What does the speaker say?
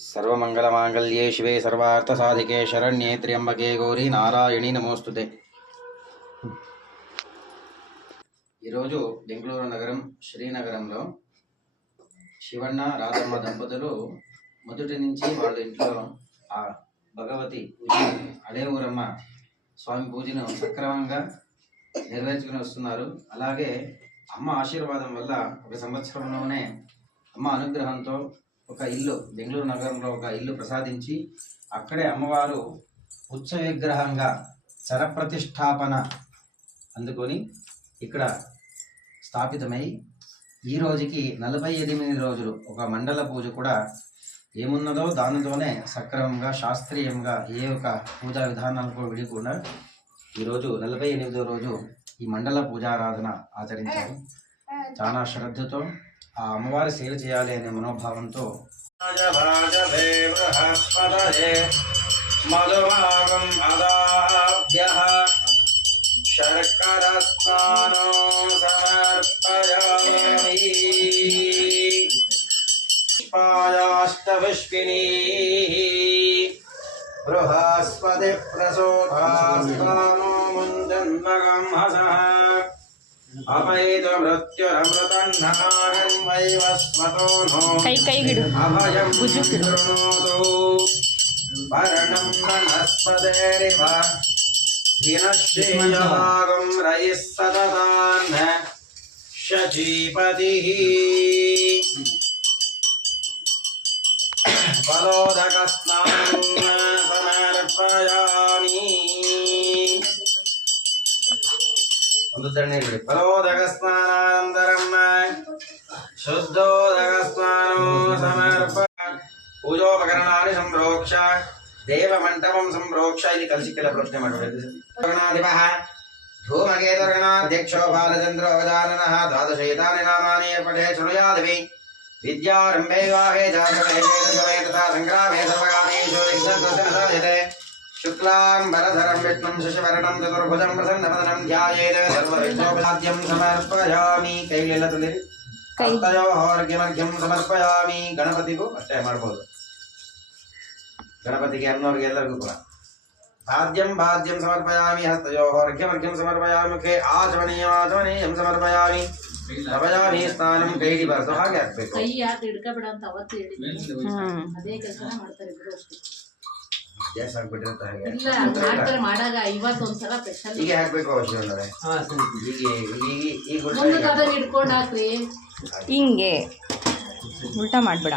సర్వమంగళమాంగళ్యే శివే సర్వార్థసాధికే శరణ్యే త్ర్యంబకే గౌరీ నారాయణి నమోస్తుతే. ఈరోజు బెంగళూరు నగరం శ్రీనగరంలో శివన్న రాధమ్మ దంపతులు మొదటి నుంచి వాళ్ళ ఇంట్లో ఆ భగవతి పూజ అడే ఊరమ్మ స్వామి పూజను సక్రమంగా నెరవేర్చుకుని వస్తున్నారు. అలాగే అమ్మ ఆశీర్వాదం వల్ల ఒక సంవత్సరంలోనే అమ్మ అనుగ్రహంతో ఒక ఇల్లు బెంగళూరు నగరంలో ఒక ఇల్లు ప్రసాదించి అక్కడే అమ్మవారు ఉత్సవ విగ్రహంగా చరప్రతిష్టాపన అందుకొని ఇక్కడ స్థాపితమై ఈ రోజుకి నలభై ఎనిమిది రోజులు ఒక మండల పూజ కూడా ఏమున్నదో దానితోనే సక్రమంగా శాస్త్రీయంగా ఏ ఒక పూజా విధానాలకు విడికుండా ఈరోజు నలభై ఎనిమిదో రోజు ఈ మండల పూజారాధన ఆచరించారు. చాలా శ్రద్ధతో ఆ అమ్మవారి సేవ చేయాలి అనే మనోభావంతో మధుమాగం బృహస్పతి ప్రసోధాస్తానో ముంజన్మగం అపైత మృత్యురమృతన్నకారం వైవస్వతో నో కై కై గిడు. అభయం వరణం రయిः సదదాన్న శచీపతిः అందుతరణి ఫలోదక స్నానానంతరం శుద్ధోదక స్నానో సమర్ప పూజోపకరణాన్ని సంప్రోక్ష దేవమంటపం సంప్రోక్ష ఇది కలిసి కిల ప్రశ్నమధిప ధూమకేతుర్గణాధ్యక్షో బాలచంద్రో గజానన నామాని ఏర్పటే శృణుయాదివి విద్యారంభే వివాహే జాతమే తథా సంగ్రామే సర్వకామేషు शुक्लाम्बरधरं विष्णुं शशिवर्णं चतुर्भुजं प्रसन्नवदनं ध्यायेन सर्वविघ्नोपसाद्यं समर्पयामि ಕೈಗೆಲ್ಲದಲ್ಲಿ ಹಸ್ತಯೋರ್ಘ್ಯಮರ್ಘ್ಯಂ ಸಮರ್ಪಯಾಮಿ ಗಣಪತಿಗೂ ಅಷ್ಟೇ ಮಾಡ್ಬೋದು. ಗಣಪತಿಗೆ ಅನ್ನೋರ್ಗೆ ಎಲ್ಲರಿಗೂ ಕೂಡ. ಆದ್ಯಂ ಭಾದ್ಯಂ ಸಮರ್ಪಯಾಮಿ ಹಸ್ತಯೋರ್ಘ್ಯಮರ್ಘ್ಯಂ ಸಮರ್ಪಯಾಮಿ ಕೈ ಆಚಮಣೀಯಾಚಮಣೀಯಂ ಸಮರ್ಪಯಾಮಿ. ಸಮಯಾಮಿ ಸ್ನಾನಂ ಕೈಲಿ ಬರ್ತು ಹಾಗೆ ಆಗ್ಬೇಕು ಕೈ ಯಾಕೆ ಹಿಡ್ಕಬೇಡ ಅಂತ ಅವತ್ತು ಹೇಳಿ ಅದೇ ಕೆಲಸ ಮಾಡ್ತಾರೆ ಇಬ್ಬರು ಅಷ್ಟೇ. ಗ್ಯಾಸ್ ಹಾಕ್ಬಿಟ್ಟಿರುತ್ತೆ ಹಾಗೆ. ಇಲ್ಲ ಮಾಡ್ತಾರೆ ಮಾಡಾಗ ಸ್ಪೆಷಲ್ ಹೀಗೆ ಹಾಕ್ಬೇಕು ಅವಶ್ಯ ಉಳ್ಳದೆ ಹೀಗೆ ಈಗ ಈಗ ಮುಂದಕ್ಕೆ ಅದನ್ನ ಹಿಡ್ಕೊಂಡು ಹಾಕ್ರಿ. ಹಿಂಗೆ. ಉಲ್ಟಾ ಮಾಡ್ಬೇಡ.